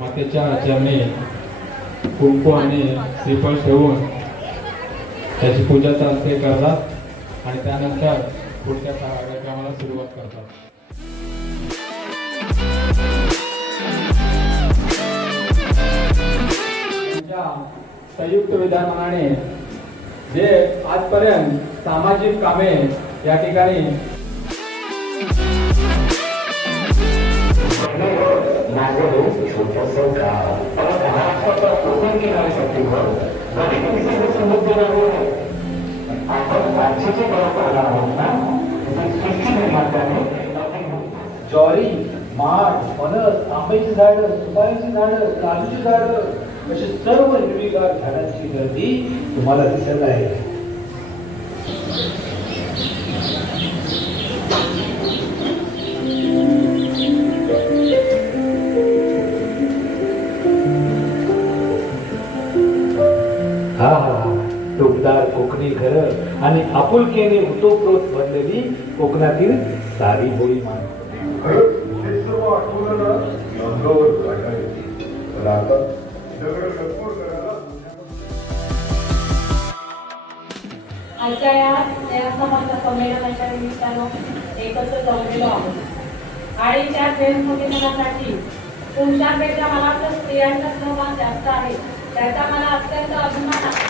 मातेच्या चरणी कुंकू आणि श्रीफळ ठेवून त्याची पूजा चालते करतात आणि त्यानंतर पुढच्या कार्यक्रमाला सुरुवात करतात. त्यांच्या संयुक्त विधानाने जे आजपर्यंत सामाजिक कामे या ठिकाणी ज्वारी माठ फणस आंब्याची झाडं सुपारीची झाडं काजूची झाडं. अशी सर्व हिरवीगार झाडांची गर्दी तुम्हाला दिसत आहे. हा हा टोकदार कोकणी घर आणि आपुलकेने उतोप्रोत बनलेली कोकणातील सारी होळी मान हे सर्व आठवलं ना अंगावर आता आजच्या या स्नेहसमाच्या संमेलनाच्या निमित्तानं एकत्र जमलेलो आहोत. आणि त्या प्रेमसंमेलनासाठी पुरुषांपेक्षा मला वाटतं स्त्रियांचा सहभाग जास्त आहे. त्याचा मला अत्यंत अभिमान आहे.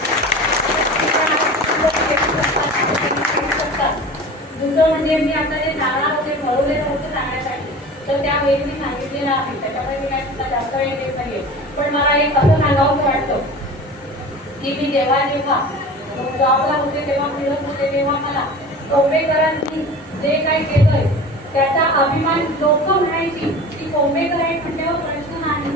दुसरं म्हणजे मी आता जे जाणार होते ठरवलेलं होतं सांगण्यासाठी तर त्या वेळी मी सांगितलेलं आहे. त्याच्यामुळे मी काय सुद्धा जास्त वेळ देत नाहीये. पण मला एक असं सांगावं वाटतं की मी जेव्हा जेव्हा जॉबला होते तेव्हा फिरत होते तेव्हा मला कोंबेकरांनी जे काही केलंय त्याचा अभिमान लोक म्हणायची की कोंबेकर आहे म्हणण्यावर प्रश्न नाही.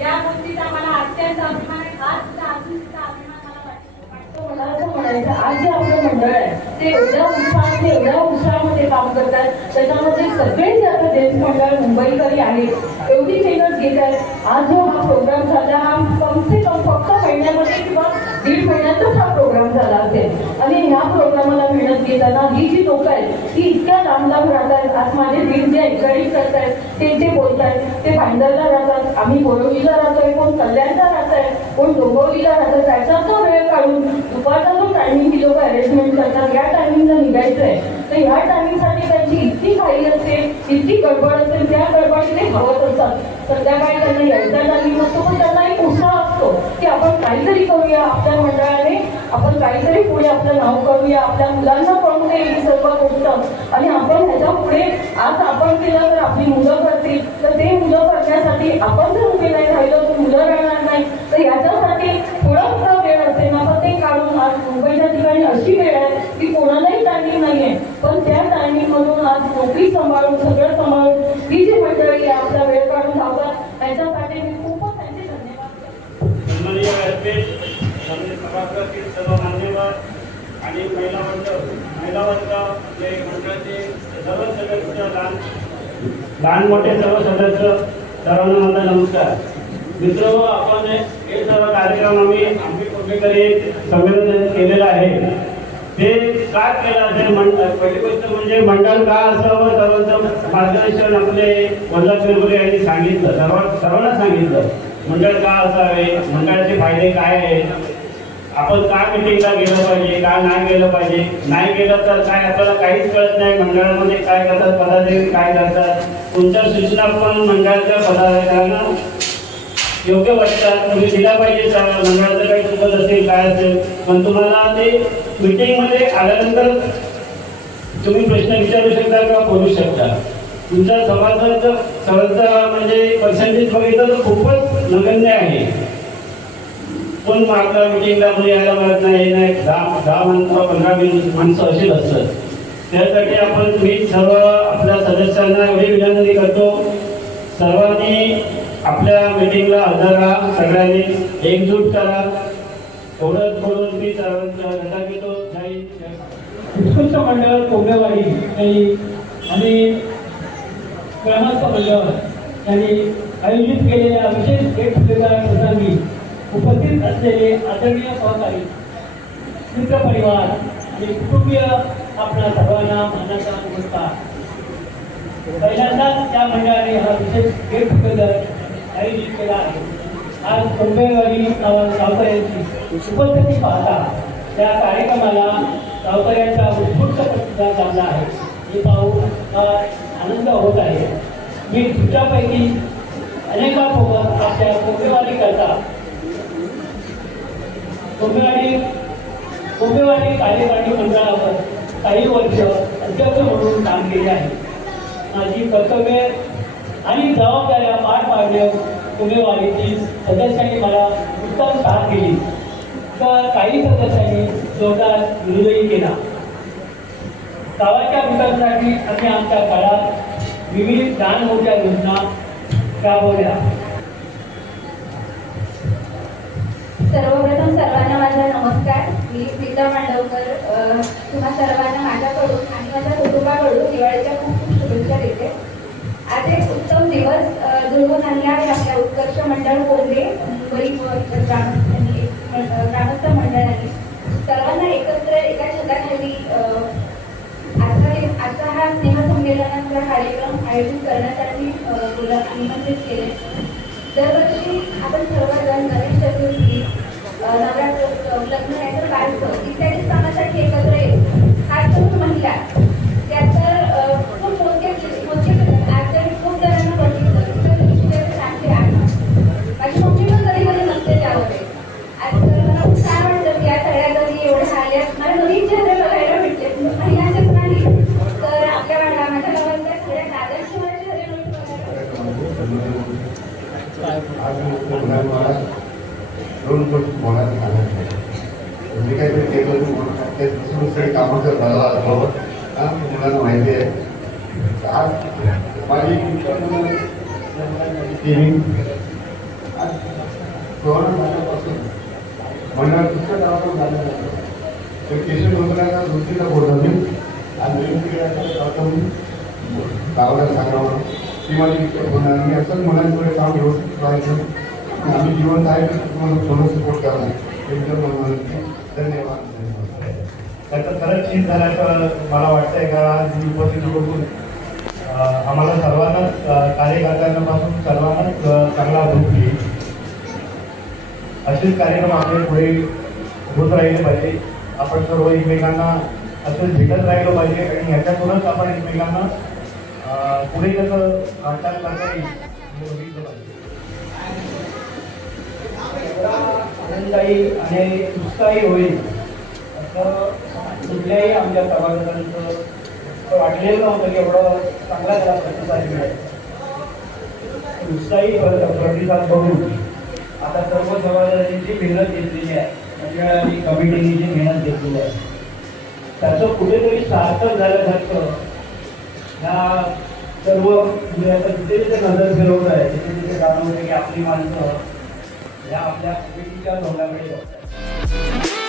या गोष्टीचा मला अत्यंत अभिमान आहे आज सुद्धा अजून सुद्धा अभिमान मला वाटतो मला असं म्हणायचं. आज जे आपलं मंडळ आहे ते एवढ्या उत्साहात एवढ्या उत्साहामध्ये काम करतात त्याच्यामध्ये सगळे जे आता जेंट्स मंडळ मुंबईकरी आहेत एवढी मेहनत घेत आहेत. आज जो हा प्रोग्राम झाला हा कम से कम फक्त महिन्यामध्ये किंवा दीड महिन्यातच हा प्रोग्राम झाला असेल. आणि ह्या प्रोग्रामाला मेहनत घेताना ही जी लोक आहेत ती इतक्या लांब लांब राहतात आज माझे दीड जे एन्करेज करतायत ते जे बोलतायत ते भांडरला राहतात. आम्ही बोरवलीला राहतोय कोण कल्याणला आहे कोण डोंबवलीला राहतोय. त्याचा तो वेळ काढून मॅनेजमेंट करतात. या टायमिंगला निघायचं आहे तर ह्या टायमिंगसाठी त्यांची इतकी घाई असते इतकी गडबड असेल त्या गडबडीने ते हवत असतात संध्याकाळी त्यांना यायचा टायमिंग नसतो पण त्यांना एक उत्साह असतो की आपण काहीतरी करूया आपल्या मंडळाने आपण काहीतरी पुढे आपलं नाव करूया आपल्या मुलांना कळू दे ही सर्व गोष्ट. आणि आपण ह्याच्या पुढे आज आपण केलं तर आपली मुलं करतील. तर ते मुलं करण्यासाठी आपण जर उभे नाही राहिलो तर मुलं राहणार नाही. तर याच्या थोडं थोडा वेळ असेल ना पण ते काढून आज मुंबईच्या ठिकाणी अशी वेळ आहे की कोणालाही टायमिंग नाहीये पण त्या टायमिंग मधून आज नोकरी सांभाळून सगळं सांभाळून ही जी मंडळी आहे आपला वेळ काढून धावतात त्याच्यासाठी मी खूपच त्यांचे धन्यवाद सर्व आणि महिला मंडळ महिला वर्ग जे मंडळाचे सर्व सदस्य लहान लहान मोठे सर्व सदस्य सर्वांना माझा नमस्कार. मित्र हो, आपण हे सर्व कार्यक्रम आम्ही आम्ही कुठेतरी संमेलन केलेलं आहे. ते काय केलं असेल मंडळ पहिली गोष्ट म्हणजे मंडळ का असावं सर्वांचं मार्गदर्शन आपले वल्लभ बिरबुरे यांनी सांगितलं सर्व सर्वांना सांगितलं. मंडळ का असावे मंडळाचे फायदे काय आहेत? आपण का मिटिंगला गेलं पाहिजे का नाही गेलं पाहिजे? नाही गेलं तर काय? आपल्याला काहीच कळत नाही मंडळामध्ये काय करतात पदाधिकारी काय करतात. तुमच्या सूचना पण मंडळाच्या पदाधिकाऱ्यांना योग्य वाटतात तुम्ही दिला पाहिजे. मंडळाचं काही चुकत असेल काय असेल. पण तुम्हाला ते मीटिंगमध्ये आल्यानंतर तुम्ही प्रश्न विचारू शकता किंवा बोलू शकता. तुमच्या समाजाचं सहजचा म्हणजे पर्सेंटेज बघितलं तर खूपच नगण्य आहे. पण मागला मिटिंगला कोणी यायला मिळत नाही हे नाही. दहा दहा माणसं पंधरा वीस माणसं अशीच असतात. त्यासाठी आपण मी सर्व आपल्या सदस्यांना एवढी विनंती करतो. सर्वांनी आपल्या मीटिंगला हजर राहा सगळ्यांनी एकजूट करा. एवढंच बोलून मी सर्वांचा घेतो. उत्कृष्ट मंडळ कोंबेवाडी आणि ग्रामस्थ मंडळ यांनी आयोजित केलेल्या विशेष भेट टुगेदर प्रसंगी उपस्थित असलेले आदरणीय सहकारी मित्रपरिवार आणि कुटुंबीय आपल्या सर्वांना मानाचा नमस्कार. पहिल्यांदाच त्या मंडळाने हा विशेष गेट टुगेदर आयोजित केला आहे आज कोंबेवाडी गावकऱ्यांची उपस्थिती पाहता त्या कार्यक्रमाला गावकऱ्यांचा उत्कृष्ट प्रतिसाद लाभला आहे हे पाहून आनंद होत आहे मी तुमच्यापैकी अनेकांसोबत आपल्या कोंबेवाडी करता कोंबेवाडी कोंबेवाडी कार्यकारिणी मंडळावर काही वर्ष अध्यक्ष म्हणून काम केले आहे माझी कर्तव्य आणि जबाबदाऱ्या पार पाडण्यात उमेदवारीची सदस्यांनी मला उत्तम साथ दिली. तर काही सदस्यांनी जोरदार विरोधही केला. गावाच्या विकासासाठी आम्ही आमच्या काळात विविध लहान मोठ्या योजना राबवल्या. सर्वप्रथम सर्वांना माझा नमस्कार. मी सीता मांडवकर तुम्हा सर्वांना माझ्याकडून आणि माझ्या कुटुंबाकडून दिवाळीच्या खूप खूप शुभेच्छा देते. आज एक उत्तम दिवस जुळवून आणला आहे आपल्या उत्कर्ष मंडळ कोल्हे मुंबई ग्रामस्थांनी ग्रामस्थ मंडळाने सर्वांना एकत्र एका छताखाली आजचा आजचा हा स्नेहसंमेलनाचा कार्यक्रम आयोजित करण्यासाठी बोला निमंत्रित केले. दरवर्षी आपण सर्वजण गणेश चतुर्थी नवरात्र लग्न नाहीतर कार्यक्रम इत्यादी ते दुसरे कामं जर झाला असतो हा, मुलांना माहिती आहे. आज माझी टीव्ही आज कोरोना झाल्यापासून मंडळ दुसऱ्या गावातून झालं तर केशव डोंगराचा दुसरीला बोललो मी गावाला सांगावं. ती होणार. मी असंच मुलांकडे काम व्यवस्थित करायचं आम्ही जिवंत आहे तर तुम्हाला थोडं सपोर्ट करणार. एकदम धन्यवाद धन्यवाद. त्याचं खरंच चीज झाल्याचं मला वाटतंय का आज ही बघून आम्हाला सर्वांनाच कार्यकर्त्यांपासून सर्वांनाच चांगला अनुभव येईल असेच कार्यक्रम आपले पुढे होत राहिले पाहिजे. आपण सर्व एकमेकांना असं भेटत राहिलो पाहिजे आणि ह्याच्यातूनच आपण एकमेकांना पुढे कसं वाटचाल करता येईल आनंददायी आणि उत्साही होईल. असं कुठल्याही आमच्या सभागृहांचं वाटलेलं नव्हतं की एवढं चांगला त्याला प्रतिसाद मिळेल. उत्साही प्रतिसाद बघून. आता सर्व सभासदांनी जी मेहनत घेतलेली आहे मंडळ आणि कमिटीने जी मेहनत घेतलेली आहे त्याचं कुठेतरी सार्थक झाल्यासारखं ह्या सर्व म्हणजे आता जिथे जिथे नजर फिरवत आहे तिथे तिथे जाणवतं की आपली माणसं ह्या आपल्या कमिटीच्या धोरणाकडे बघतात.